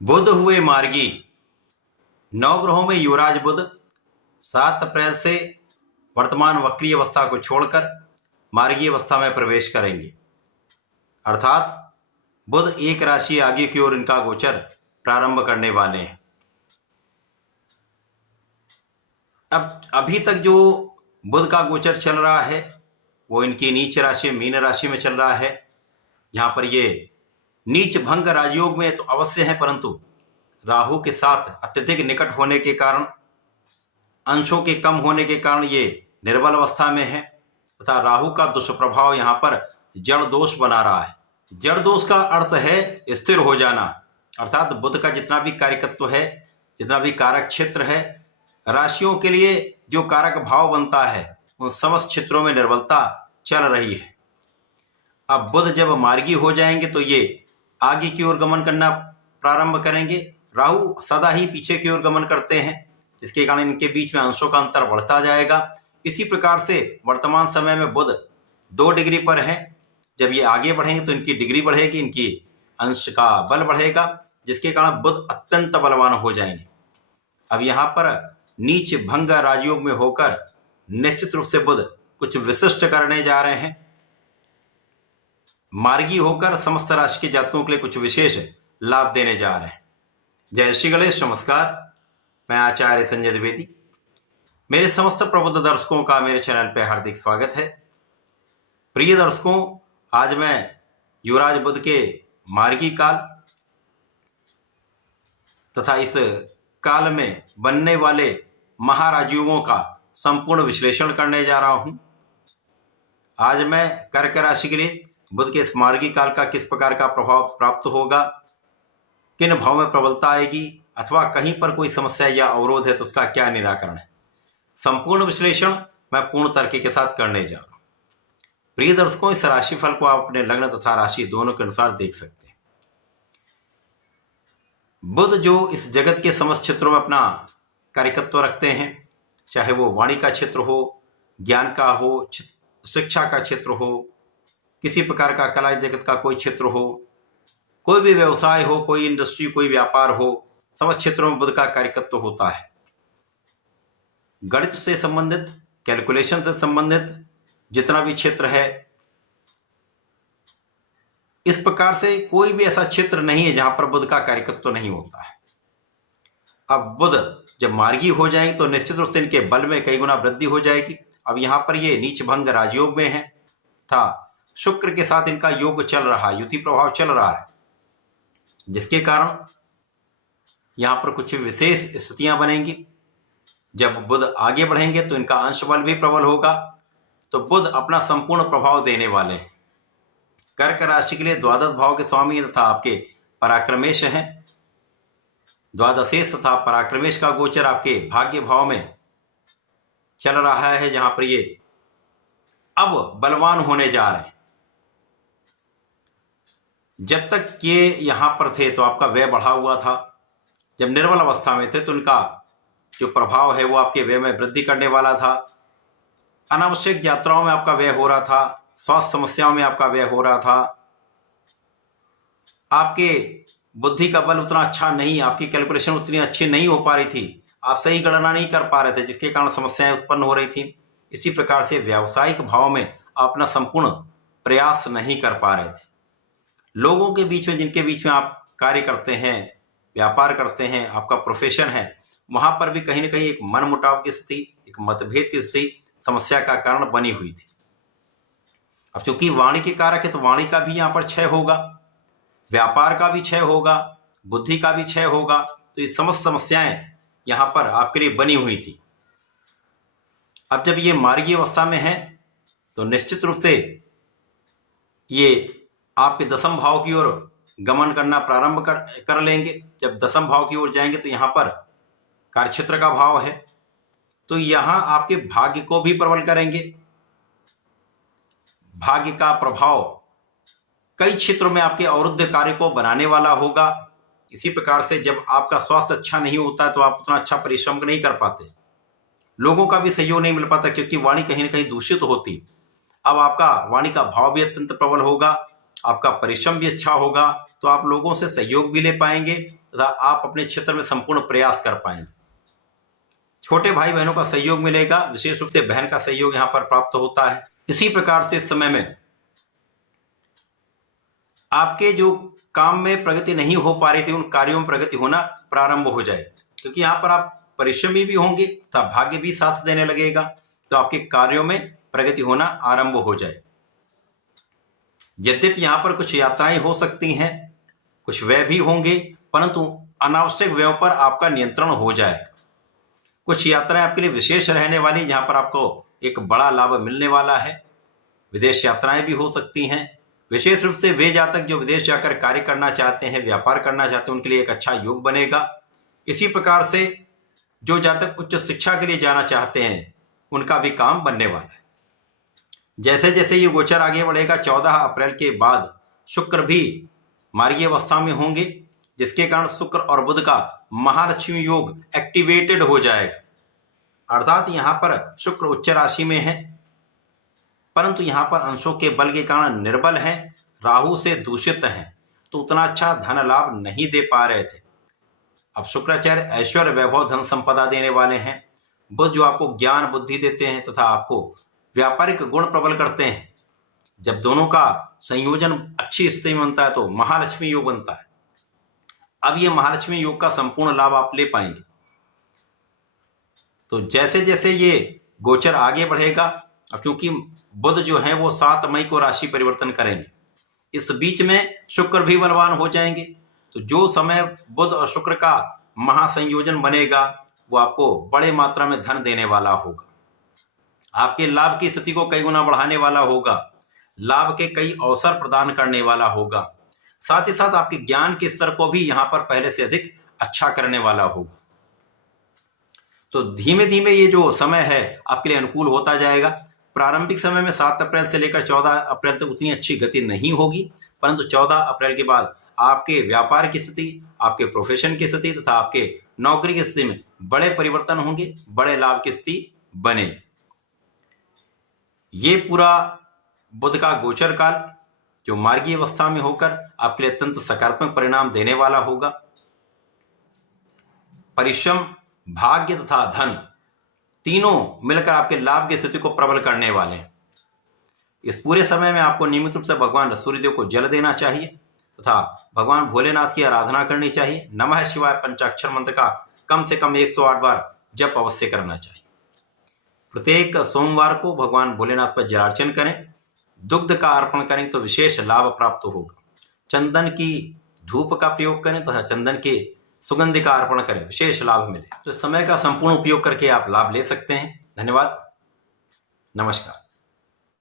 बुध हुए मार्गी। नवग्रहों में युवराज बुध 7 अप्रैल से वर्तमान वक्री अवस्था को छोड़कर मार्गी अवस्था में प्रवेश करेंगे, अर्थात बुध एक राशि आगे की ओर इनका गोचर प्रारंभ करने वाले हैं। अब अभी तक जो बुध का गोचर चल रहा है वो इनकी नीच राशि मीन राशि में चल रहा है। यहाँ पर ये नीच भंग राजयोग में तो अवश्य है, परंतु राहु के साथ अत्यधिक निकट होने के कारण, अंशों के कम होने के कारण ये निर्बल अवस्था में है तथा राहु का दुष्प्रभाव यहाँ पर जड़ दोष बना रहा है। जड़ दोष का अर्थ है स्थिर हो जाना, अर्थात बुध का जितना भी कारकत्व है, जितना भी कारक क्षेत्र है, राशियों के लिए जो कारक भाव बनता है उन समस्त क्षेत्रों में निर्बलता चल रही है। अब बुध जब मार्गी हो जाएंगे तो ये आगे की ओर गमन करना प्रारंभ करेंगे। राहु सदा ही पीछे की ओर गमन करते हैं, जिसके कारण इनके बीच में अंशों का अंतर बढ़ता जाएगा। इसी प्रकार से वर्तमान समय में बुध 2 डिग्री पर है। जब ये आगे बढ़ेंगे तो इनकी डिग्री बढ़ेगी, इनकी अंश का बल बढ़ेगा, जिसके कारण बुध अत्यंत बलवान हो जाएंगे। अब यहाँ पर नीच भंग राजयोग में होकर निश्चित रूप से बुध कुछ विशिष्ट करने जा रहे हैं। मार्गी होकर समस्त राशि के जातकों के लिए कुछ विशेष लाभ देने जा रहे हैं। जय श्री गणेश, नमस्कार। मैं आचार्य संजय द्विवेदी। मेरे समस्त प्रबुद्ध दर्शकों का मेरे चैनल पर हार्दिक स्वागत है। प्रिय दर्शकों, आज मैं युवराज बुध के मार्गी काल तथा इस काल में बनने वाले महाराजयोगों का संपूर्ण विश्लेषण करने जा रहा हूं। आज मैं कर्क राशि के लिए बुध के इस मार्गी काल का किस प्रकार का प्रभाव प्राप्त होगा, किन भाव में प्रबलता आएगी, अथवा कहीं पर कोई समस्या या अवरोध है तो उसका क्या निराकरण है, संपूर्ण विश्लेषण मैं पूर्ण तर्क के साथ करने जा रहा हूं। प्रिय दर्शकों, इस राशिफल को आप अपने लग्न तथा राशि दोनों के अनुसार देख सकते हैं। बुध जो इस जगत के समस्त क्षेत्रों में अपना कार्यकत्व रखते हैं, चाहे वो वाणी का क्षेत्र हो, ज्ञान का हो, शिक्षा का क्षेत्र हो, किसी प्रकार का कला जगत का कोई क्षेत्र हो, कोई भी व्यवसाय हो, कोई इंडस्ट्री, कोई व्यापार हो, समस्त क्षेत्रों में बुध का कार्यकत्व होता है। गणित से संबंधित, कैलकुलेशन से संबंधित जितना भी क्षेत्र है, इस प्रकार से कोई भी ऐसा क्षेत्र नहीं है जहां पर बुध का कार्यकत्व नहीं होता है। अब बुध जब मार्गी हो जाएंगे तो निश्चित रूप से इनके बल में कई गुना वृद्धि हो जाएगी। अब यहां पर ये नीच भंग राजयोग में है था, शुक्र के साथ इनका योग चल रहा है, युति प्रभाव चल रहा है, जिसके कारण यहां पर कुछ विशेष स्थितियां बनेंगी। जब बुध आगे बढ़ेंगे तो इनका अंश बल भी प्रबल होगा, तो बुध अपना संपूर्ण प्रभाव देने वाले हैं। कर्क राशि के लिए द्वादश भाव के स्वामी तथा आपके पराक्रमेश हैं। द्वादशेश तथा पराक्रमेश का गोचर आपके भाग्य भाव में चल रहा है, जहां पर ये अब बलवान होने जा रहे हैं। जब तक ये यहां पर थे तो आपका व्यय बढ़ा हुआ था। जब निर्बल अवस्था में थे तो उनका जो प्रभाव है वो आपके व्यय में वृद्धि करने वाला था। अनावश्यक यात्राओं में आपका व्यय हो रहा था, स्वास्थ्य समस्याओं में आपका व्यय हो रहा था, आपके बुद्धि का बल उतना अच्छा नहीं, आपकी कैलकुलेशन उतनी अच्छी नहीं हो पा रही थी, आप सही गणना नहीं कर पा रहे थे, जिसके कारण समस्याएं उत्पन्न हो रही थी। इसी प्रकार से व्यावसायिक भाव में आप अपना संपूर्ण प्रयास नहीं कर पा रहे थे। लोगों के बीच में, जिनके बीच में आप कार्य करते हैं, व्यापार करते हैं, आपका प्रोफेशन है, वहां पर भी कहीं ना कहीं एक मनमुटाव की स्थिति, एक मतभेद की स्थिति समस्या का कारण बनी हुई थी। अब चूंकि वाणी के कारक है तो वाणी का भी यहाँ पर क्षय होगा, व्यापार का भी क्षय होगा, बुद्धि का भी क्षय होगा, तो ये समस्त समस्याएं यहां पर आपके लिए बनी हुई थी। अब जब ये मार्गी अवस्था में है तो निश्चित रूप से ये आपके दसम भाव की ओर गमन करना प्रारंभ कर लेंगे। जब दसम भाव की ओर जाएंगे तो यहां पर कार्यक्षेत्र का भाव है, तो यहां आपके भाग्य को भी प्रबल करेंगे। भाग्य का प्रभाव कई क्षेत्रों में आपके अवरुद्ध कार्य को बनाने वाला होगा। इसी प्रकार से जब आपका स्वास्थ्य अच्छा नहीं होता है तो आप उतना अच्छा परिश्रम नहीं कर पाते, लोगों का भी सहयोग नहीं मिल पाता, क्योंकि वाणी कहीं ना कहीं दूषित होती। अब आपका वाणी का भाव भी अत्यंत प्रबल होगा, आपका परिश्रम भी अच्छा होगा, तो आप लोगों से सहयोग भी ले पाएंगे तथा आप अपने क्षेत्र में संपूर्ण प्रयास कर पाएंगे। छोटे भाई बहनों का सहयोग मिलेगा, विशेष रूप से बहन का सहयोग यहाँ पर प्राप्त होता है। इसी प्रकार से इस समय में आपके जो काम में प्रगति नहीं हो पा रही थी, उन कार्यों में प्रगति होना प्रारंभ हो जाए, क्योंकि यहाँ पर आप परिश्रमी भी होंगे तथा भाग्य भी साथ देने लगेगा, तो आपके कार्यों में प्रगति होना आरंभ हो जाए। यद्यपि यहाँ पर कुछ यात्राएं हो सकती हैं, कुछ व्यय भी होंगे, परंतु अनावश्यक व्ययों पर आपका नियंत्रण हो जाए। कुछ यात्राएं आपके लिए विशेष रहने वाली, जहां पर आपको एक बड़ा लाभ मिलने वाला है। विदेश यात्राएं भी हो सकती हैं, विशेष रूप से वे जातक जो विदेश जाकर कार्य करना चाहते हैं, व्यापार करना चाहते हैं, उनके लिए एक अच्छा योग बनेगा। इसी प्रकार से जो जातक उच्च शिक्षा के लिए जाना चाहते हैं, उनका भी काम बनने वाला है। जैसे जैसे ये गोचर आगे बढ़ेगा, 14 अप्रैल के बाद शुक्र भी मार्गीय अवस्था में होंगे, जिसके कारण शुक्र और बुध का महालक्ष्मी योग एक्टिवेटेड हो जाएगा। अर्थात यहां पर शुक्र उच्च राशि में है, परंतु यहां पर अंशों के बल के कारण निर्बल हैं, राहु से दूषित हैं, तो उतना अच्छा धन लाभ नहीं दे पा रहे थे। अब शुक्राचार्य ऐश्वर्य वैभव धन संपदा देने वाले हैं। बुध जो आपको ज्ञान बुद्धि देते हैं तथा आपको व्यापारिक गुण प्रबल करते हैं। जब दोनों का संयोजन अच्छी स्थिति में बनता है तो महालक्ष्मी योग बनता है। अब ये महालक्ष्मी योग का संपूर्ण लाभ आप ले पाएंगे। तो जैसे जैसे ये गोचर आगे बढ़ेगा, अब क्योंकि बुध जो है वो 7 मई को राशि परिवर्तन करेंगे, इस बीच में शुक्र भी बलवान हो जाएंगे, तो जो समय बुध और शुक्र का महासंयोजन बनेगा वो आपको बड़े मात्रा में धन देने वाला होगा, आपके लाभ की स्थिति को कई गुना बढ़ाने वाला होगा, लाभ के कई अवसर प्रदान करने वाला होगा, साथ ही साथ आपके ज्ञान के स्तर को भी यहां पर पहले से अधिक अच्छा करने वाला होगा। तो धीमे धीमे ये जो समय है आपके लिए अनुकूल होता जाएगा। प्रारंभिक समय में 7 अप्रैल से लेकर 14 अप्रैल तक उतनी अच्छी गति नहीं होगी, परंतु 14 अप्रैल के बाद आपके व्यापार की स्थिति, आपके प्रोफेशन की स्थिति तथा आपके नौकरी की स्थिति में बड़े परिवर्तन होंगे, बड़े लाभ की स्थिति बनेगी। ये पूरा बुध का गोचर काल जो मार्गीय अवस्था में होकर आपके लिए अत्यंत सकारात्मक परिणाम देने वाला होगा। परिश्रम, भाग्य तथा धन तीनों मिलकर आपके लाभ की स्थिति को प्रबल करने वाले हैं। इस पूरे समय में आपको नियमित रूप से भगवान सूर्यदेव को जल देना चाहिए तथा भगवान भोलेनाथ की आराधना करनी चाहिए। नमः शिवाय पंचाक्षर मंत्र का कम से कम 108 बार जप अवश्य करना चाहिए। प्रत्येक सोमवार को भगवान भोलेनाथ पर जलार्चन करें, दुग्ध का अर्पण करें तो विशेष लाभ प्राप्त होगा। चंदन की धूप का प्रयोग करें तथा चंदन के सुगंध का अर्पण करें, विशेष लाभ मिले। तो समय का संपूर्ण उपयोग करके आप लाभ ले सकते हैं। धन्यवाद, नमस्कार।